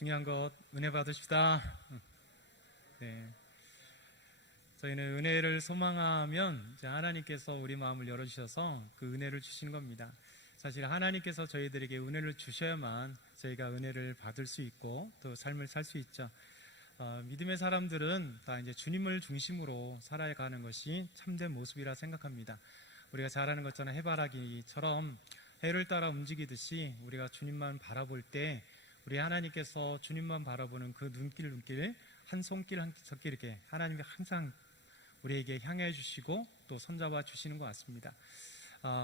중요한 것 은혜 받으십시다. 네. 저희는 은혜를 소망하면 이제 하나님께서 우리 마음을 열어주셔서 그 은혜를 주시는 겁니다. 사실 하나님께서 저희들에게 은혜를 주셔야만 저희가 은혜를 받을 수 있고 또 삶을 살 수 있죠. 믿음의 사람들은 다 이제 주님을 중심으로 살아가는 것이 참된 모습이라 생각합니다. 우리가 잘 아는 것처럼 해바라기처럼 해를 따라 움직이듯이 우리가 주님만 바라볼 때 우리 하나님께서 주님만 바라보는 그 눈길 한 손길 한 손길 이렇게 하나님이 항상 우리에게 향해 주시고 또 손잡아 주시는 것 같습니다.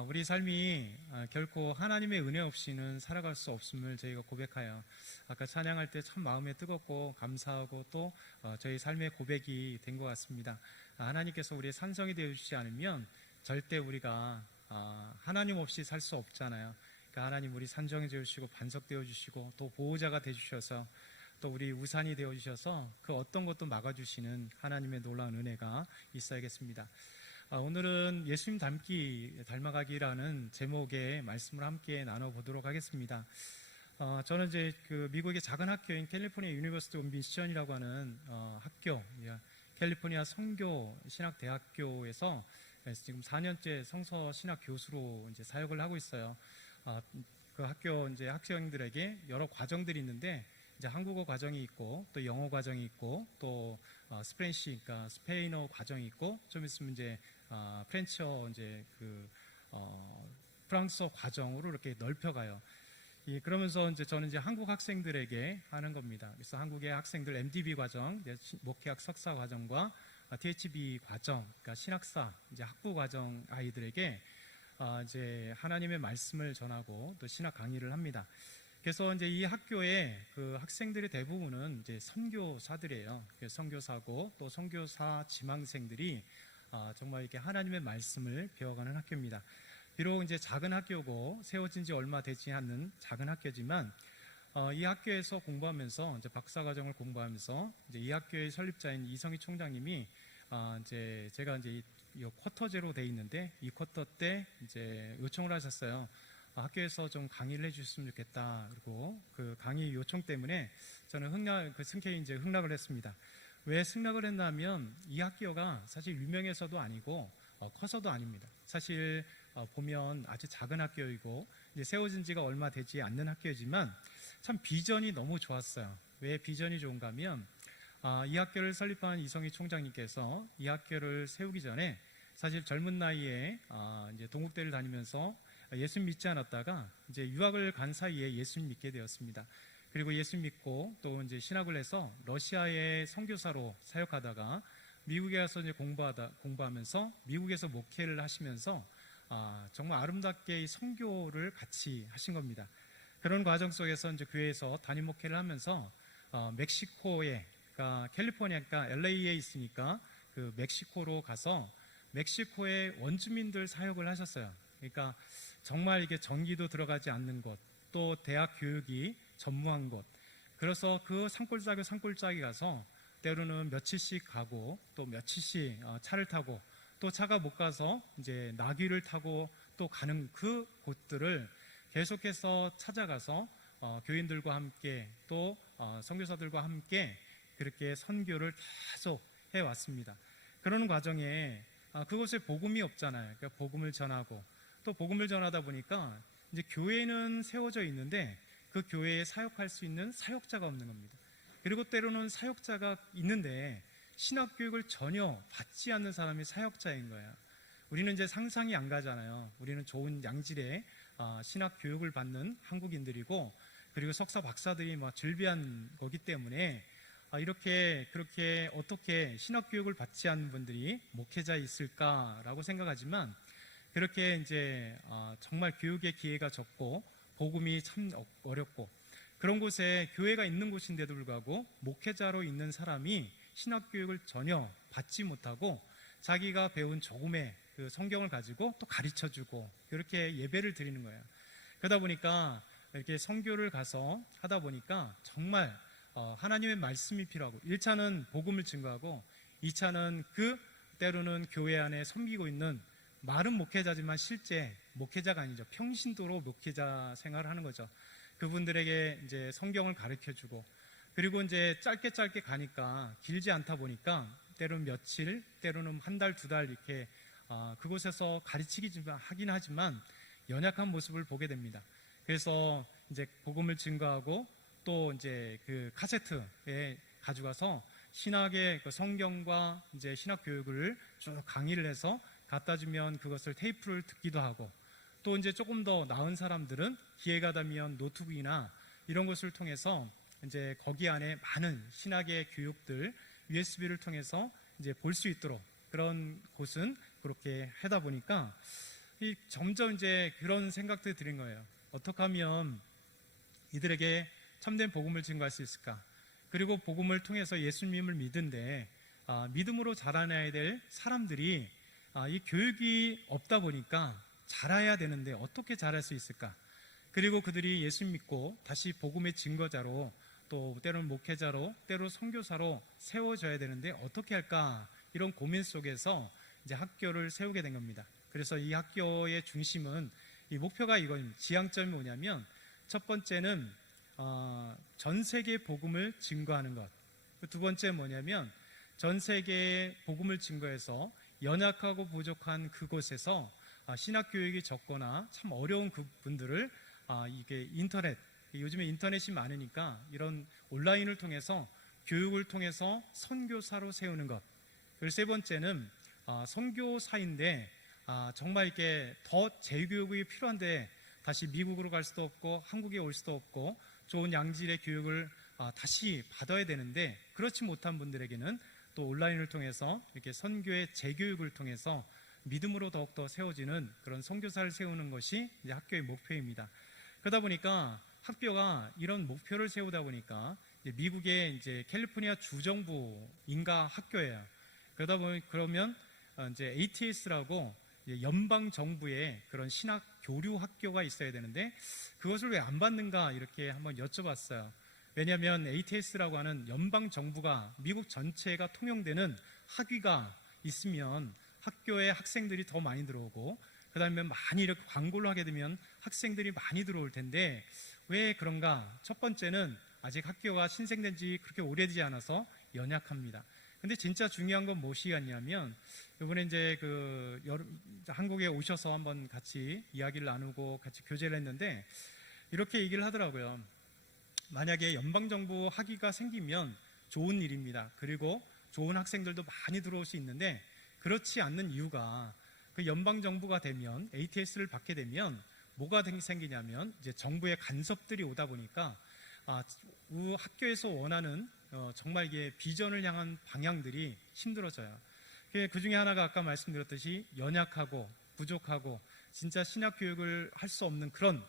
우리 삶이 결코 하나님의 은혜 없이는 살아갈 수 없음을 저희가 고백하여 아까 찬양할 때 참 마음에 뜨겁고 감사하고 또 저희 삶의 고백이 된 것 같습니다. 하나님께서 우리의 산성이 되어주시지 않으면 절대 우리가 하나님 없이 살 수 없잖아요. 그러니까 하나님 우리 산정이 되어주시고 반석 되어주시고 또 보호자가 되어주셔서 또 우리 우산이 되어주셔서 그 어떤 것도 막아주시는 하나님의 놀라운 은혜가 있어야겠습니다. 오늘은 예수님 닮아가기라는 제목의 말씀을 함께 나눠보도록 하겠습니다. 저는 이제 그 미국의 작은 학교인 캘리포니아 유니버시티 오브 미션이라고 하는 학교, 캘리포니아 선교 신학대학교에서 지금 4년째 성서 신학 교수로 이제 사역을 하고 있어요. 그 학교 이제 학생들에게 여러 과정들이 있는데 이제 한국어 과정이 있고 또 영어 과정이 있고 또 스페인시, 그러니까 스페인어 과정이 있고 좀 있으면 이제 프렌치어 이제 프랑스어 과정으로 이렇게 넓혀가요. 그러면서 이제 저는 이제 한국 학생들에게 하는 겁니다. 그래서 한국의 학생들 MDB 과정, 목회학 석사 과정과 THB 과정, 그러니까 신학사 이제 학부 과정 아이들에게 이제 하나님의 말씀을 전하고 또 신학 강의를 합니다. 그래서 이제 이 학교의 그 학생들의 대부분은 이제 선교사들이에요. 선교사고 또 선교사 지망생들이 정말 이렇게 하나님의 말씀을 배워가는 학교입니다. 비록 이제 작은 학교고 세워진 지 얼마 되지 않는 작은 학교지만 이 학교에서 공부하면서 이제 박사과정을 공부하면서 이제 이 학교의 설립자인 이성희 총장님이 이제 제가 이제 이 쿼터제로 돼 있는데 이 쿼터 때 이제 요청을 하셨어요. 학교에서 좀 강의를 해주셨으면 좋겠다. 그리고 그 강의 요청 때문에 저는 승케이 이제 흥락을 했습니다. 왜 승낙을 했냐면 이 학교가 사실 유명해서도 아니고 커서도 아닙니다. 사실 보면 아주 작은 학교이고 이제 세워진 지가 얼마 되지 않는 학교이지만 참 비전이 너무 좋았어요. 왜 비전이 좋은가 하면 이 학교를 설립한 이성희 총장님께서 이 학교를 세우기 전에 사실 젊은 나이에 이제 동국대를 다니면서 예수님 믿지 않았다가 이제 유학을 간 사이에 예수님 믿게 되었습니다. 그리고 예수님 믿고 또 이제 신학을 해서 러시아의 선교사로 사역하다가 미국에 가서 이제 공부하면서 미국에서 목회를 하시면서 정말 아름답게 이 선교를 같이 하신 겁니다. 그런 과정 속에서 이제 교회에서 담임 목회를 하면서 멕시코에, 그러니까 캘리포니아가 LA에 있으니까 그 멕시코로 가서 멕시코의 원주민들 사역을 하셨어요. 그러니까 정말 이게 전기도 들어가지 않는 곳, 또 대학 교육이 전무한 곳. 그래서 그 산골짜기 가서 때로는 며칠씩 가고 또 며칠씩 차를 타고 또 차가 못 가서 이제 나귀를 타고 또 가는 그 곳들을 계속해서 찾아가서 교인들과 함께 또 선교사들과 함께 그렇게 선교를 계속 해왔습니다. 그러는 과정에 그곳에 복음이 없잖아요. 그러니까 복음을 전하고 또 복음을 전하다 보니까 이제 교회는 세워져 있는데 그 교회에 사역할 수 있는 사역자가 없는 겁니다. 그리고 때로는 사역자가 있는데 신학교육을 전혀 받지 않는 사람이 사역자인 거예요. 우리는 이제 상상이 안 가잖아요. 우리는 좋은 양질의 신학교육을 받는 한국인들이고 그리고 석사 박사들이 막 즐비한 거기 때문에 그렇게 어떻게 신학교육을 받지 않는 분들이 목회자에 있을까라고 생각하지만 그렇게 이제 정말 교육의 기회가 적고 복음이 참 어렵고 그런 곳에 교회가 있는 곳인데도 불구하고 목회자로 있는 사람이 신학교육을 전혀 받지 못하고 자기가 배운 조금의 그 성경을 가지고 또 가르쳐주고 그렇게 예배를 드리는 거예요. 그러다 보니까 이렇게 선교를 가서 하다 보니까 정말 하나님의 말씀이 필요하고 1차는 복음을 증거하고 2차는 때로는 교회 안에 섬기고 있는 말은 목회자지만 실제 목회자가 아니죠. 평신도로 목회자 생활을 하는 거죠. 그분들에게 이제 성경을 가르쳐주고 그리고 이제 짧게 가니까 길지 않다 보니까 때로는 며칠, 때로는 한 달, 두 달 이렇게 그곳에서 가르치기 하긴 하지만 연약한 모습을 보게 됩니다. 그래서 이제 복음을 증거하고 또 이제 그 카세트에 가져가서 신학의 그 성경과 이제 신학 교육을 쭉 강의를 해서 갖다 주면 그것을 테이프를 듣기도 하고, 또 이제 조금 더 나은 사람들은 기회가 되면 노트북이나 이런 것을 통해서 이제 거기 안에 많은 신학의 교육들 USB를 통해서 이제 볼 수 있도록, 그런 곳은 그렇게 하다 보니까 점점 이제 그런 생각들이 드는 거예요. 어떻게 하면 이들에게 참된 복음을 증거할 수 있을까? 그리고 복음을 통해서 예수님을 믿은데 믿음으로 자라나야 될 사람들이 이 교육이 없다 보니까 자라야 되는데 어떻게 자랄 수 있을까? 그리고 그들이 예수 믿고 다시 복음의 증거자로, 또 때로는 목회자로, 때로 선교사로 세워져야 되는데 어떻게 할까? 이런 고민 속에서 이제 학교를 세우게 된 겁니다. 그래서 이 학교의 중심은, 이 목표가 이겁니다. 지향점이 뭐냐면, 첫 번째는 전 세계 복음을 증거하는 것. 두 번째 뭐냐면, 전 세계의 복음을 증거해서 연약하고 부족한 그곳에서 신학 교육이 적거나 참 어려운 그분들을 이게 인터넷, 요즘에 인터넷이 많으니까 이런 온라인을 통해서, 교육을 통해서 선교사로 세우는 것. 그리고 세 번째는 선교사인데 정말 이렇게 더 재교육이 필요한데 다시 미국으로 갈 수도 없고 한국에 올 수도 없고 좋은 양질의 교육을 다시 받아야 되는데, 그렇지 못한 분들에게는 또 온라인을 통해서 이렇게 선교의 재교육을 통해서 믿음으로 더욱더 세워지는 그런 선교사를 세우는 것이 이제 학교의 목표입니다. 그러다 보니까 학교가 이런 목표를 세우다 보니까 미국의 이제 캘리포니아 주정부 인가 학교예요. 그러면 이제 ATS라고 연방 정부의 그런 신학 교류 학교가 있어야 되는데 그것을 왜 안 받는가 이렇게 한번 여쭤봤어요. 왜냐하면 ATS라고 하는 연방 정부가 미국 전체가 통용되는 학위가 있으면 학교에 학생들이 더 많이 들어오고, 그 다음에 많이 이렇게 광고를 하게 되면 학생들이 많이 들어올 텐데 왜 그런가? 첫 번째는 아직 학교가 신생된 지 그렇게 오래되지 않아서 연약합니다. 근데 진짜 중요한 건 무엇이었냐면, 이번에 이제 한국에 오셔서 한번 같이 이야기를 나누고 같이 교제를 했는데 이렇게 얘기를 하더라고요. 만약에 연방정부 학위가 생기면 좋은 일입니다. 그리고 좋은 학생들도 많이 들어올 수 있는데, 그렇지 않는 이유가 그 연방정부가 되면, ATS를 받게 되면 뭐가 생기냐면 이제 정부의 간섭들이 오다 보니까 학교에서 원하는 정말 이게 비전을 향한 방향들이 힘들어져요. 그 중에 하나가 아까 말씀드렸듯이 연약하고 부족하고 진짜 신학 교육을 할 수 없는 그런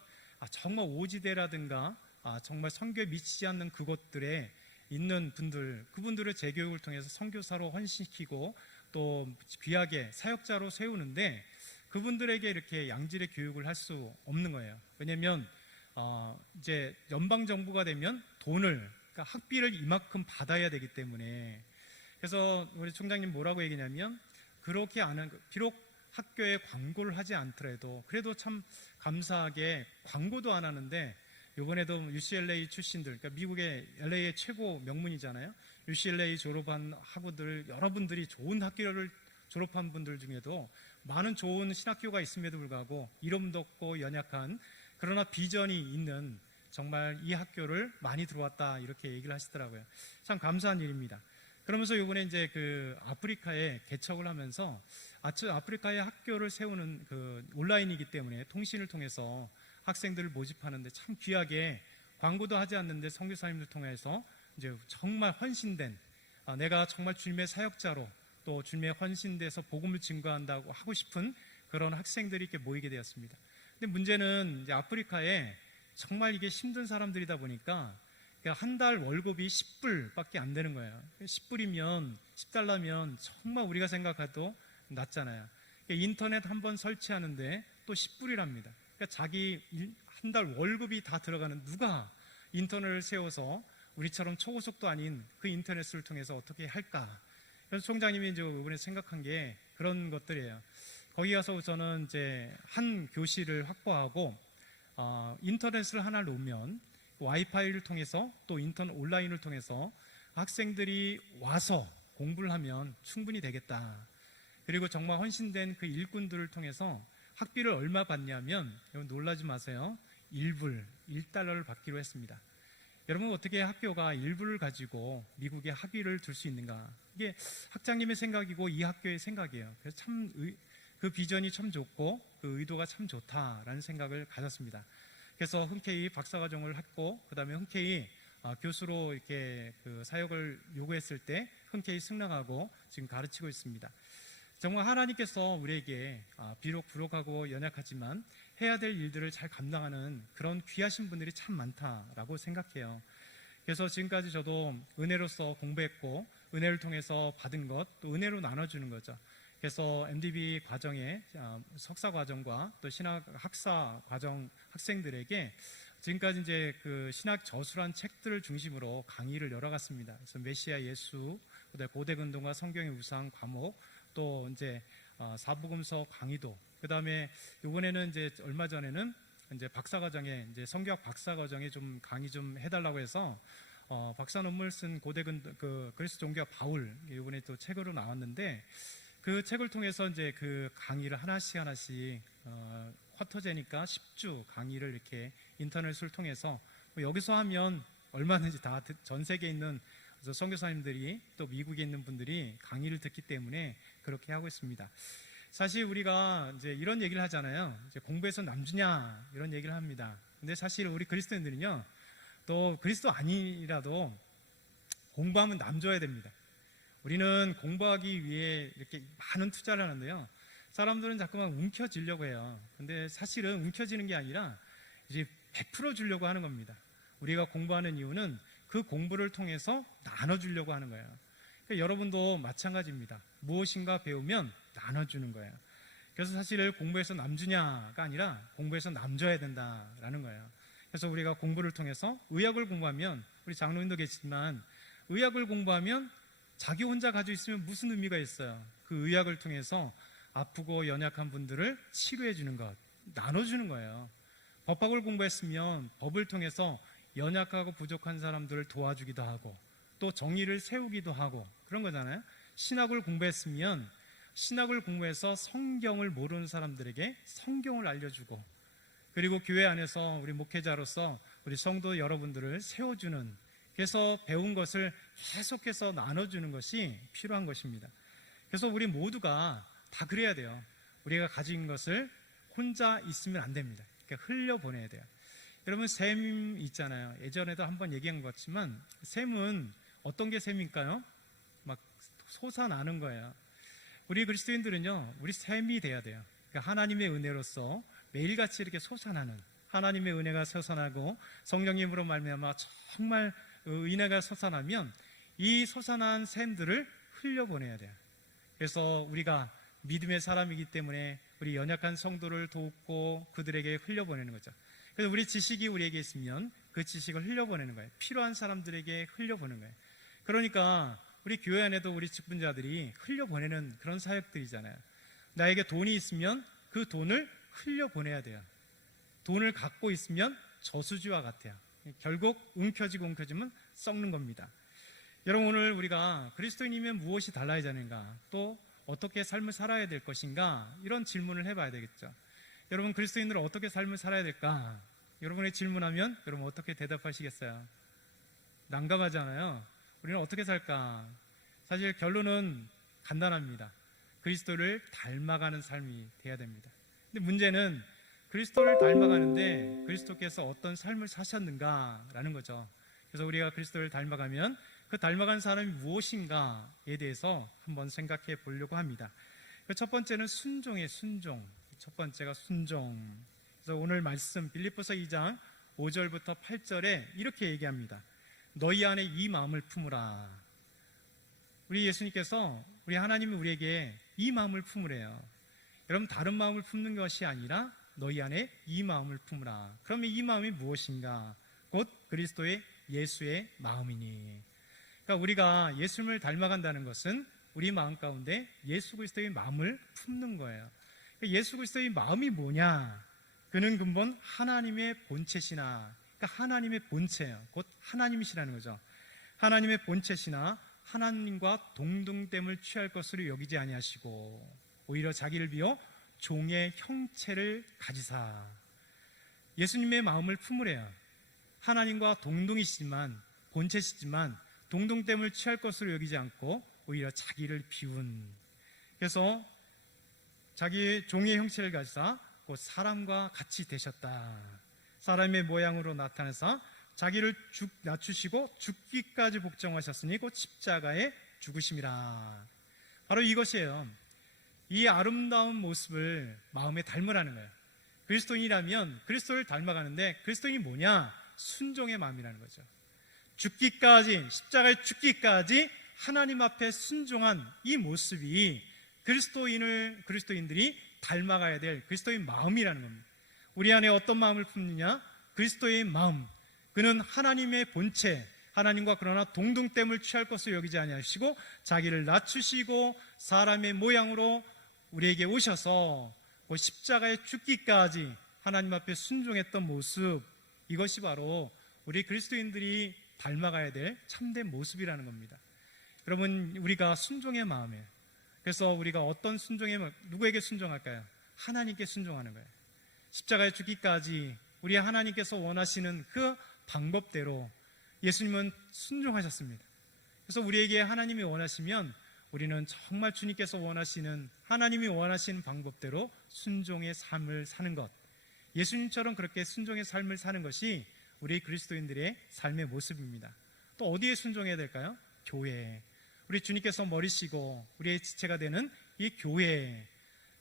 정말 오지대라든가 정말 선교에 미치지 않는 그곳들에 있는 분들, 그분들을 재교육을 통해서 선교사로 헌신시키고 또 귀하게 사역자로 세우는데, 그분들에게 이렇게 양질의 교육을 할 수 없는 거예요. 왜냐하면 이제 연방 정부가 되면 그러니까 학비를 이만큼 받아야 되기 때문에. 그래서 우리 총장님 뭐라고 얘기냐면, 그렇게 비록 학교에 광고를 하지 않더라도 그래도 참 감사하게 광고도 안 하는데, 이번에도 UCLA 출신들, 그러니까 미국의 LA의 최고 명문이잖아요. UCLA 졸업한 학우들, 여러분들이 좋은 학교를 졸업한 분들 중에도 많은 좋은 신학교가 있음에도 불구하고 이름도 없고 연약한, 그러나 비전이 있는 정말 이 학교를 많이 들어왔다 이렇게 얘기를 하시더라고요. 참 감사한 일입니다. 그러면서 이번에 이제 아프리카에 개척을 하면서 아프리카에 학교를 세우는 온라인이기 때문에 통신을 통해서 학생들을 모집하는데 참 귀하게 광고도 하지 않는데 선교사님들 통해서 이제 정말 헌신된, 내가 정말 주님의 사역자로 또 주님의 헌신돼서 복음을 증거한다고 하고 싶은 그런 학생들이 이렇게 모이게 되었습니다. 근데 문제는 이제 아프리카에 정말 이게 힘든 사람들이다 보니까 한 달 월급이 10불밖에 안 되는 거예요. 10불이면 10달러면 정말 우리가 생각해도 낮잖아요. 인터넷 한번 설치하는데 또 10불이랍니다. 그러니까 자기 한 달 월급이 다 들어가는, 누가 인터넷을 세워서 우리처럼 초고속도 아닌 그 인터넷을 통해서 어떻게 할까? 그래서 총장님이 이제 이번에 생각한 게 그런 것들이에요. 거기 가서 저는 이제 한 교실을 확보하고 인터넷을 하나 놓으면 와이파이를 통해서 또 인터넷 온라인을 통해서 학생들이 와서 공부를 하면 충분히 되겠다. 그리고 정말 헌신된 그 일꾼들을 통해서 학비를 얼마 받냐면, 여러분 놀라지 마세요. 1불, 1달러를 받기로 했습니다. 여러분 어떻게 학교가 1불을 가지고 미국에 학위를 둘 수 있는가? 이게 학장님의 생각이고 이 학교의 생각이에요. 그래서 참 그 비전이 참 좋고 그 의도가 참 좋다라는 생각을 가졌습니다. 그래서 흔쾌히 박사과정을 했고, 그 다음에 흔쾌히 교수로 이렇게 그 사역을 요구했을 때 흔쾌히 승낙하고 지금 가르치고 있습니다. 정말 하나님께서 우리에게 비록 부족하고 연약하지만 해야 될 일들을 잘 감당하는 그런 귀하신 분들이 참 많다라고 생각해요. 그래서 지금까지 저도 은혜로서 공부했고, 은혜를 통해서 받은 것, 또 은혜로 나눠주는 거죠. 그래서 MDB 과정에 석사 과정과 또 신학 학사 과정 학생들에게 지금까지 이제 그 신학 저술한 책들을 중심으로 강의를 열어갔습니다. 그래서 메시아 예수, 그다음에 고대근동과 성경의 우상 과목, 또 이제 사복음서 강의도, 그다음에 이번에는 이제 얼마 전에는 이제 박사과정에 이제 성교학 박사과정에 좀 강의 좀 해달라고 해서 박사 논문을 쓴 그 그리스 종교학 바울, 이번에 또 책으로 나왔는데, 그 책을 통해서 이제 그 강의를 하나씩 쿼터제니까 10주 강의를 이렇게 인터넷을 통해서 여기서 하면 얼마든지 다 전 세계에 있는 선교사님들이 또 미국에 있는 분들이 강의를 듣기 때문에 그렇게 하고 있습니다. 사실 우리가 이제 이런 얘기를 하잖아요. 이제 공부해서 남주냐 이런 얘기를 합니다. 근데 사실 우리 그리스도인들은요, 또 그리스도 아니라도 공부하면 남줘야 됩니다. 우리는 공부하기 위해 이렇게 많은 투자를 하는데요, 사람들은 자꾸만 움켜쥐려고 해요. 근데 사실은 움켜쥐는 게 아니라 이제 100% 주려고 하는 겁니다. 우리가 공부하는 이유는 그 공부를 통해서 나눠주려고 하는 거예요. 그러니까 여러분도 마찬가지입니다. 무엇인가 배우면 나눠주는 거예요. 그래서 사실 공부해서 남주냐가 아니라 공부해서 남줘야 된다라는 거예요. 그래서 우리가 공부를 통해서 의학을 공부하면, 우리 장로님도 계시지만 의학을 공부하면 자기 혼자 가지고 있으면 무슨 의미가 있어요? 그 의학을 통해서 아프고 연약한 분들을 치료해 주는 것, 나눠주는 거예요. 법학을 공부했으면 법을 통해서 연약하고 부족한 사람들을 도와주기도 하고, 또 정의를 세우기도 하고 그런 거잖아요. 신학을 공부했으면 신학을 공부해서 성경을 모르는 사람들에게 성경을 알려주고, 그리고 교회 안에서 우리 목회자로서 우리 성도 여러분들을 세워주는, 그래서 배운 것을 계속해서 나눠주는 것이 필요한 것입니다. 그래서 우리 모두가 다 그래야 돼요. 우리가 가진 것을 혼자 있으면 안 됩니다. 그러니까 흘려보내야 돼요. 여러분 샘 있잖아요. 예전에도 한번 얘기한 것 같지만 샘은 어떤 게 샘일까요? 막 솟아나는 거예요. 우리 그리스도인들은요, 우리 샘이 돼야 돼요. 그러니까 하나님의 은혜로서 매일같이 이렇게 솟아나는, 하나님의 은혜가 솟아나고 성령님으로 말미암아 정말 은혜가 솟아나면 이 솟아난 샘들을 흘려보내야 돼요. 그래서 우리가 믿음의 사람이기 때문에 우리 연약한 성도를 돕고 그들에게 흘려보내는 거죠. 그래서 우리 지식이 우리에게 있으면 그 지식을 흘려보내는 거예요. 필요한 사람들에게 흘려보내는 거예요. 그러니까 우리 교회 안에도 우리 직분자들이 흘려보내는 그런 사역들이잖아요. 나에게 돈이 있으면 그 돈을 흘려보내야 돼요. 돈을 갖고 있으면 저수지와 같아요. 결국 움켜쥐면 썩는 겁니다. 여러분 오늘 우리가 그리스도인이면 무엇이 달라야 되는가, 또 어떻게 삶을 살아야 될 것인가, 이런 질문을 해봐야 되겠죠. 여러분 그리스도인들은 어떻게 삶을 살아야 될까? 여러분의 질문하면 여러분 어떻게 대답하시겠어요? 난감하잖아요. 우리는 어떻게 살까? 사실 결론은 간단합니다. 그리스도를 닮아가는 삶이 돼야 됩니다. 근데 문제는 그리스도를 닮아가는데 그리스도께서 어떤 삶을 사셨는가라는 거죠. 그래서 우리가 그리스도를 닮아가면 그 닮아간 사람이 무엇인가에 대해서 한번 생각해 보려고 합니다. 첫 번째는 순종이에요. 순종. 첫 번째가 순종. 그래서 오늘 말씀 빌립보서 2장 5절부터 8절에 이렇게 얘기합니다. 너희 안에 이 마음을 품으라. 우리 예수님께서, 우리 하나님이 우리에게 이 마음을 품으래요. 여러분 다른 마음을 품는 것이 아니라 너희 안에 이 마음을 품으라. 그러면 이 마음이 무엇인가? 곧 그리스도의 예수의 마음이니. 그러니까 우리가 예수님을 닮아간다는 것은 우리 마음 가운데 예수 그리스도의 마음을 품는 거예요. 그러니까 예수 그리스도의 마음이 뭐냐? 그는 근본 하나님의 본체시나 그러니까 하나님의 본체예요. 곧 하나님이시라는 거죠. 하나님의 본체시나 하나님과 동등됨을 취할 것으로 여기지 아니하시고 오히려 자기를 비워 종의 형체를 가지사. 예수님의 마음을 품으래요. 하나님과 동등이시지만 본체시지만 동등됨을 취할 것으로 여기지 않고 오히려 자기를 비운. 그래서 자기의 종의 형체를 가지사 곧 사람과 같이 되셨다. 사람의 모양으로 나타내사 자기를 낮추시고 죽기까지 복종하셨으니 곧 십자가에 죽으심이라. 바로 이것이에요. 이 아름다운 모습을 마음에 담으라는 거예요. 그리스도인이라면 그리스도를 닮아가는데 그리스도인이 뭐냐? 순종의 마음이라는 거죠. 죽기까지, 십자가에 죽기까지 하나님 앞에 순종한 이 모습이 그리스도인들이 닮아가야 될 그리스도의 마음이라는 겁니다. 우리 안에 어떤 마음을 품느냐? 그리스도의 마음. 그는 하나님의 본체, 하나님과 그러나 동등됨을 취할 것을 여기지 아니하시고 자기를 낮추시고 사람의 모양으로 우리에게 오셔서 십자가에 죽기까지 하나님 앞에 순종했던 모습, 이것이 바로 우리 그리스도인들이 닮아가야 될 참된 모습이라는 겁니다. 여러분, 우리가 순종의 마음이에요. 그래서 우리가 어떤 누구에게 순종할까요? 하나님께 순종하는 거예요. 십자가에 죽기까지 우리 하나님께서 원하시는 그 방법대로 예수님은 순종하셨습니다. 그래서 우리에게 하나님이 원하시면 우리는 정말 주님께서 원하시는, 하나님이 원하시는 방법대로 순종의 삶을 사는 것, 예수님처럼 그렇게 순종의 삶을 사는 것이 우리 그리스도인들의 삶의 모습입니다. 또 어디에 순종해야 될까요? 교회. 우리 주님께서 머리시고 우리의 지체가 되는 이 교회,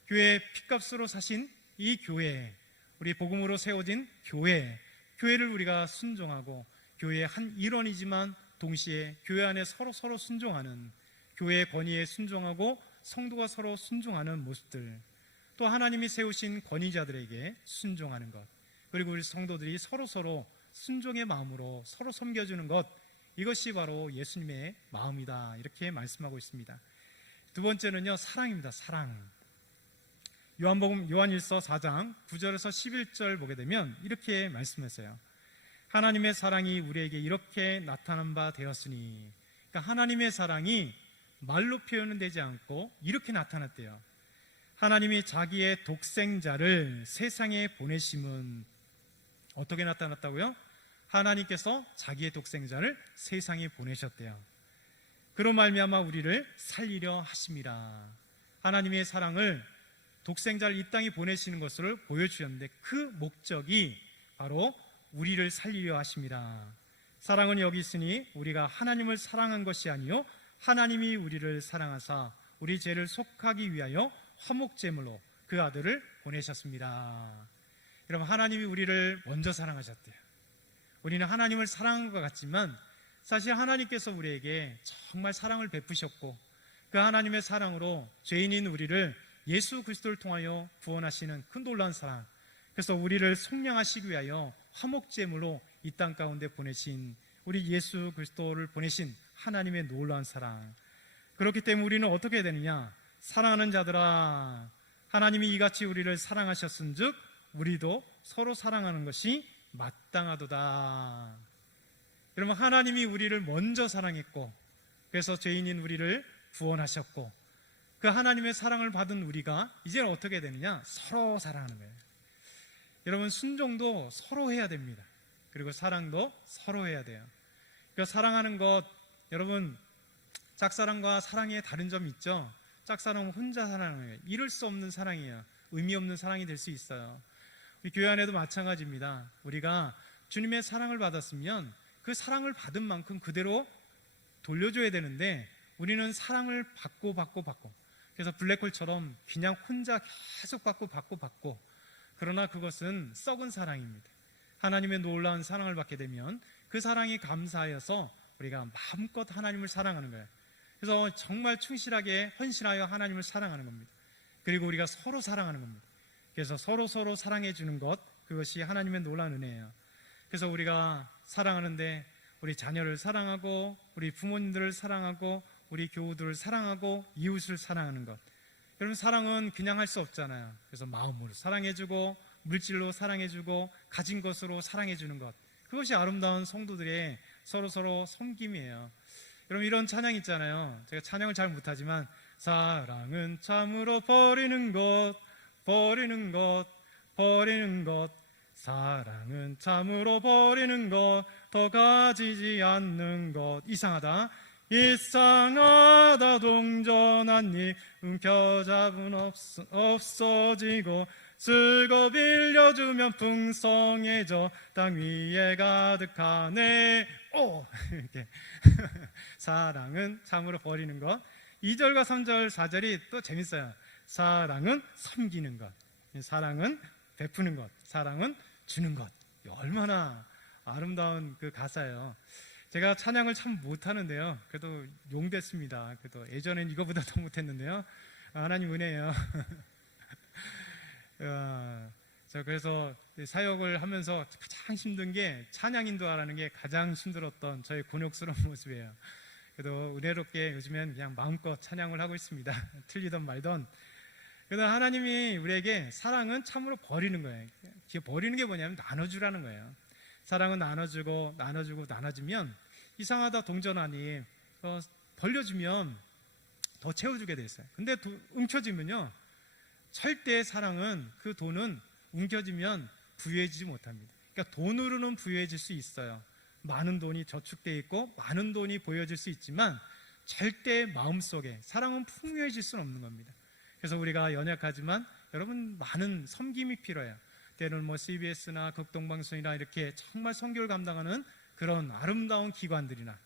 피값으로 사신 이 교회, 우리 복음으로 세워진 교회를 우리가 순종하고 교회의 한 일원이지만 동시에 교회 안에 서로 순종하는, 교회의 권위에 순종하고 성도가 서로 순종하는 모습들, 또 하나님이 세우신 권위자들에게 순종하는 것, 그리고 우리 성도들이 서로 순종의 마음으로 서로 섬겨주는 것, 이것이 바로 예수님의 마음이다, 이렇게 말씀하고 있습니다. 두 번째는요, 사랑입니다. 사랑. 요한일서 4장 9절에서 11절 보게 되면 이렇게 말씀했어요. 하나님의 사랑이 우리에게 이렇게 나타난 바 되었으니, 그러니까 하나님의 사랑이 말로 표현은 되지 않고 이렇게 나타났대요. 하나님이 자기의 독생자를 세상에 보내심은 어떻게 나타났다고요? 하나님께서 자기의 독생자를 세상에 보내셨대요. 그로 말미암아 우리를 살리려 하심이라. 하나님의 사랑을, 독생자를 이 땅에 보내시는 것을 보여주셨는데 그 목적이 바로 우리를 살리려 하심이라. 사랑은 여기 있으니 우리가 하나님을 사랑한 것이 아니요 하나님이 우리를 사랑하사 우리 죄를 속하기 위하여 화목제물로 그 아들을 보내셨습니다. 여러분, 하나님이 우리를 먼저 사랑하셨대요. 우리는 하나님을 사랑한 것 같지만 사실 하나님께서 우리에게 정말 사랑을 베푸셨고 그 하나님의 사랑으로 죄인인 우리를 예수 그리스도를 통하여 구원하시는 큰 놀라운 사랑, 그래서 우리를 속량하시기 위하여 화목제물로 이 땅 가운데 보내신 우리 예수 그리스도를 보내신 하나님의 놀라운 사랑. 그렇기 때문에 우리는 어떻게 해야 되느냐? 사랑하는 자들아, 하나님이 이같이 우리를 사랑하셨은즉 우리도 서로 사랑하는 것이 마땅하도다. 여러분, 하나님이 우리를 먼저 사랑했고 그래서 죄인인 우리를 구원하셨고 그 하나님의 사랑을 받은 우리가 이제는 어떻게 되느냐? 서로 사랑하는 거예요. 여러분, 순종도 서로 해야 됩니다. 그리고 사랑도 서로 해야 돼요. 그러니까 사랑하는 것, 여러분, 짝사랑과 사랑의 다른 점이 있죠. 짝사랑은 혼자 사랑하는 거예요. 이룰 수 없는 사랑이에요. 의미 없는 사랑이 될 수 있어요. 우리 교회 안에도 마찬가지입니다. 우리가 주님의 사랑을 받았으면 그 사랑을 받은 만큼 그대로 돌려줘야 되는데 우리는 사랑을 받고 그래서 블랙홀처럼 그냥 혼자 계속 받고 그러나 그것은 썩은 사랑입니다. 하나님의 놀라운 사랑을 받게 되면 그 사랑이 감사하여서 우리가 마음껏 하나님을 사랑하는 거예요. 그래서 정말 충실하게 헌신하여 하나님을 사랑하는 겁니다. 그리고 우리가 서로 사랑하는 겁니다. 그래서 서로 사랑해 주는 것, 그것이 하나님의 놀라운 은혜예요. 그래서 우리가 사랑하는데 우리 자녀를 사랑하고 우리 부모님들을 사랑하고 우리 교우들을 사랑하고 이웃을 사랑하는 것, 여러분, 사랑은 그냥 할 수 없잖아요. 그래서 마음으로 사랑해주고 물질로 사랑해주고 가진 것으로 사랑해주는 것, 그것이 아름다운 성도들의 서로 섬김이에요. 여러분, 이런 찬양 있잖아요. 제가 찬양을 잘 못하지만, 사랑은 참으로 버리는 것, 버리는 것, 버리는 것, 사랑은 참으로 버리는 것, 더 가지지 않는 것. 이상하다. 이상하다. 동전한 입 움켜잡은 없어지고, 쓸고 빌려주면 풍성해져 땅 위에 가득하네. 이렇게 사랑은 참으로 버리는 것. 2절과 3절 4절이 또 재밌어요. 사랑은 섬기는 것, 사랑은 베푸는 것, 사랑은 주는 것. 얼마나 아름다운 그 가사예요. 제가 찬양을 참 못하는데요, 그래도 용됐습니다. 그래도 예전엔 이거보다 더 못했는데요, 하나님 은혜예요. 그래서 사역을 하면서 가장 힘든 게 찬양 인도하라는 게 가장 힘들었던 저의 곤욕스러운 모습이에요. 그래도 은혜롭게 요즘엔 그냥 마음껏 찬양을 하고 있습니다. 틀리던 말던. 그래서 하나님이 우리에게 사랑은 참으로 버리는 거예요. 버리는 게 뭐냐면 나눠주라는 거예요. 사랑은 나눠주고 나눠주면 이상하다. 동전하니 벌려주면 더 채워주게 돼 있어요. 근데 움켜쥐면요, 절대 사랑은, 그 돈은 움켜쥐면 부유해지지 못합니다. 그러니까 돈으로는 부유해질 수 있어요. 많은 돈이 저축되어 있고 많은 돈이 보여질 수 있지만 절대 마음속에 사랑은 풍요해질 수는 없는 겁니다. 그래서 우리가 연약하지만 여러분, 많은 섬김이 필요해요. 때로는 CBS나 극동방송이나 이렇게 정말 선교를 감당하는 그런 아름다운 기관들이나,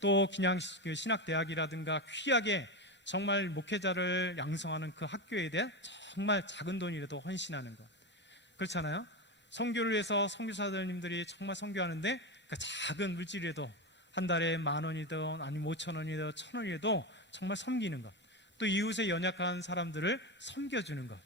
또 그냥 신학대학이라든가 귀하게 정말 목회자를 양성하는 그 학교에 대해 정말 작은 돈이라도 헌신하는 것, 그렇잖아요. 선교를 위해서 선교사님들이 정말 선교하는데 그 작은 물질이라도 한 달에 10,000원이든 아니면 5,000원이든 1,000원이라도 정말 섬기는 것, 또 이웃의 연약한 사람들을 섬겨주는 것.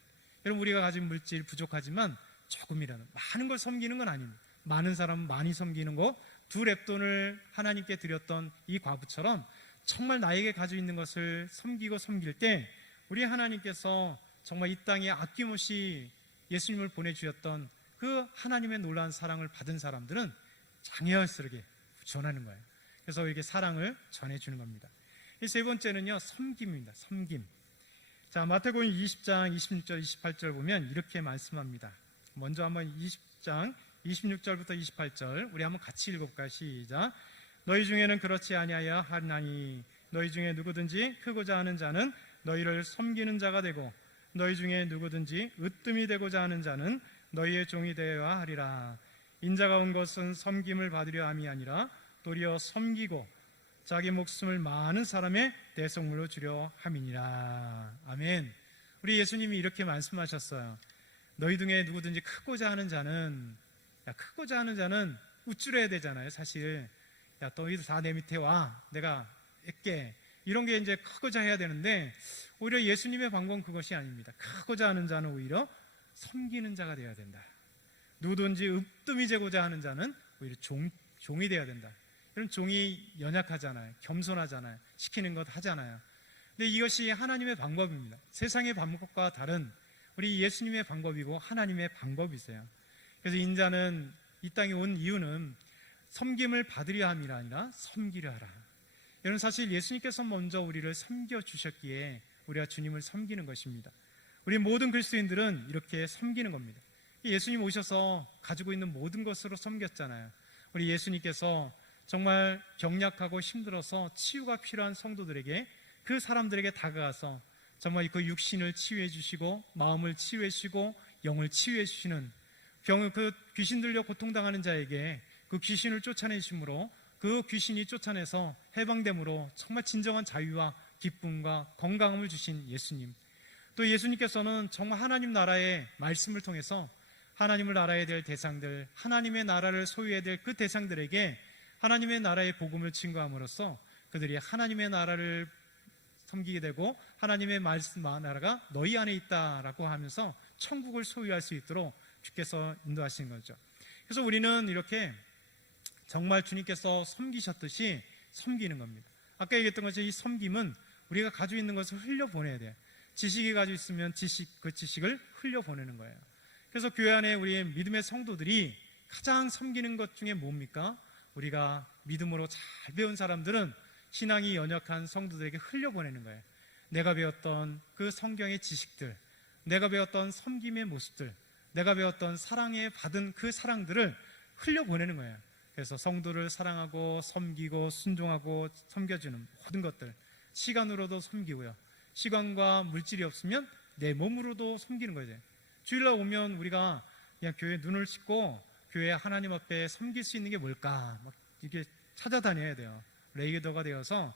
여러분, 우리가 가진 물질 부족하지만 조금이라도 많은 걸 섬기는 건 아닙니다. 많은 사람은 많이 섬기는 거. 2랩돈을 하나님께 드렸던 이 과부처럼 정말 나에게 가지고 있는 것을 섬기고 섬길 때 우리 하나님께서 정말 이 땅에 아낌없이 예수님을 보내주셨던 그 하나님의 놀라운 사랑을 받은 사람들은 장애할스럽게 전하는 거예요. 그래서 이렇게 사랑을 전해주는 겁니다. 이 세 번째는요, 섬김입니다. 섬김. 자, 마태복음 20장 26절 28절 보면 이렇게 말씀합니다. 먼저 한번 20장 26절부터 28절 우리 한번 같이 읽어볼까요? 시작. 너희 중에는 그렇지 아니하여 하나니 너희 중에 누구든지 크고자 하는 자는 너희를 섬기는 자가 되고, 너희 중에 누구든지 으뜸이 되고자 하는 자는 너희의 종이 되어야 하리라. 인자가 온 것은 섬김을 받으려 함이 아니라 도리어 섬기고 자기 목숨을 많은 사람의 대속물로 주려 함이니라. 아멘. 우리 예수님이 이렇게 말씀하셨어요. 너희 중에 누구든지 크고자 하는 자는, 크고자 하는 자는 우쭐해야 되잖아요. 사실 너희들 다 내 밑에 와, 내가 할게, 이런 게 이제 크고자 해야 되는데, 오히려 예수님의 방법은 그것이 아닙니다. 크고자 하는 자는 오히려 섬기는 자가 되어야 된다. 누구든지 으뜸이 되고자 하는 자는 오히려 종이 되어야 된다. 이런 종이 연약하잖아요. 겸손하잖아요. 시키는 것 하잖아요. 근데 이것이 하나님의 방법입니다. 세상의 방법과 다른 우리 예수님의 방법이고 하나님의 방법이세요. 그래서 인자는 이 땅에 온 이유는 섬김을 받으려 함이 아니라 섬기려 하라. 여러분, 사실 예수님께서 먼저 우리를 섬겨주셨기에 우리가 주님을 섬기는 것입니다. 우리 모든 그리스도인들은 이렇게 섬기는 겁니다. 예수님 오셔서 가지고 있는 모든 것으로 섬겼잖아요. 우리 예수님께서 정말 병약하고 힘들어서 치유가 필요한 성도들에게, 그 사람들에게 다가가서 정말 그 육신을 치유해 주시고 마음을 치유해 주시고 영을 치유해 주시는, 그 귀신 들려 고통당하는 자에게 그 귀신을 쫓아내심으로 그 귀신이 쫓아내서 해방됨으로 정말 진정한 자유와 기쁨과 건강함을 주신 예수님. 또 예수님께서는 정말 하나님 나라의 말씀을 통해서 하나님을 알아야 될 대상들, 하나님의 나라를 소유해야 될 그 대상들에게 하나님의 나라의 복음을 증거함으로써 그들이 하나님의 나라를 섬기게 되고 하나님의 말씀 나라가 너희 안에 있다라고 하면서 천국을 소유할 수 있도록 주께서 인도하신 거죠. 그래서 우리는 이렇게 정말 주님께서 섬기셨듯이 섬기는 겁니다. 아까 얘기했던 것처럼 이 섬김은 우리가 가지고 있는 것을 흘려보내야 돼요. 지식이 가지고 있으면 그 지식을 흘려보내는 거예요. 그래서 교회 안에 우리 믿음의 성도들이 가장 섬기는 것 중에 뭡니까? 우리가 믿음으로 잘 배운 사람들은 신앙이 연약한 성도들에게 흘려보내는 거예요. 내가 배웠던 그 성경의 지식들, 내가 배웠던 섬김의 모습들, 내가 배웠던 사랑에 받은 그 사랑들을 흘려보내는 거예요. 그래서 성도를 사랑하고 섬기고 순종하고 섬겨주는 모든 것들, 시간으로도 섬기고요, 시간과 물질이 없으면 내 몸으로도 섬기는 거죠. 주일날 오면 우리가 그냥 교회 눈을 씻고 교회 하나님 앞에 섬길 수 있는 게 뭘까 막 이게 찾아다녀야 돼요. 레이더가 되어서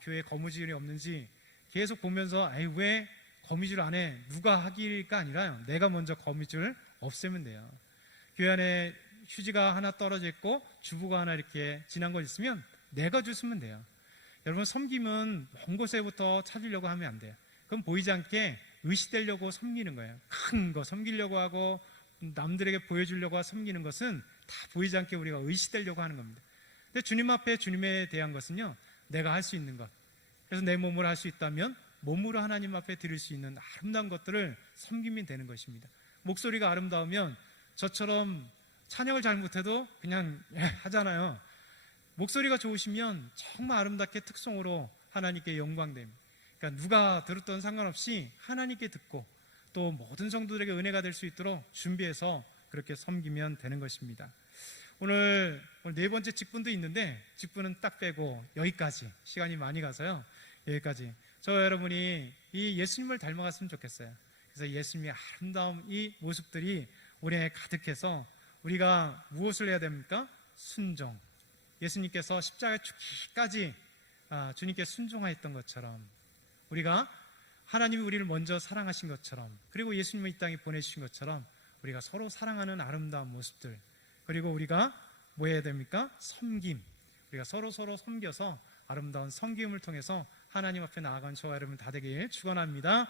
교회에 거무줄이 없는지 계속 보면서 왜 거미줄 안 해? 누가 하기가 아니라 내가 먼저 거미줄 없애면 돼요. 교회 안에 휴지가 하나 떨어져 있고 주부가 하나 이렇게 지난 거 있으면 내가 주시면 돼요. 여러분, 섬김은 먼 곳에부터 찾으려고 하면 안 돼요. 그럼 보이지 않게 의시되려고 섬기는 거예요. 큰 거 섬기려고 하고 남들에게 보여주려고 섬기는 것은 다 보이지 않게 우리가 의시되려고 하는 겁니다. 근데 주님 앞에 주님에 대한 것은요, 내가 할 수 있는 것, 그래서 내 몸으로 할 수 있다면 몸으로 하나님 앞에 드릴 수 있는 아름다운 것들을 섬기면 되는 것입니다. 목소리가 아름다우면 저처럼 찬양을 잘 못해도 그냥 하잖아요. 목소리가 좋으시면 정말 아름답게 특송으로 하나님께 영광됩니다. 그러니까 누가 들었던 상관없이 하나님께 듣고 또 모든 성도들에게 은혜가 될 수 있도록 준비해서 그렇게 섬기면 되는 것입니다. 오늘 네 번째 직분도 있는데 직분은 딱 빼고 여기까지, 시간이 많이 가서요, 여기까지. 저와 여러분이 이 예수님을 닮아갔으면 좋겠어요. 그래서 예수님의 아름다운 이 모습들이 우리 안에 가득해서 우리가 무엇을 해야 됩니까? 순종. 예수님께서 십자가 죽기까지 주님께 순종하였던 것처럼, 우리가 하나님이 우리를 먼저 사랑하신 것처럼, 그리고 예수님을 이 땅에 보내주신 것처럼 우리가 서로 사랑하는 아름다운 모습들, 그리고 우리가 뭐 해야 됩니까? 섬김. 우리가 서로 섬겨서 아름다운 섬김을 통해서 하나님 앞에 나아간 저와 여러분 다 되길 축원합니다.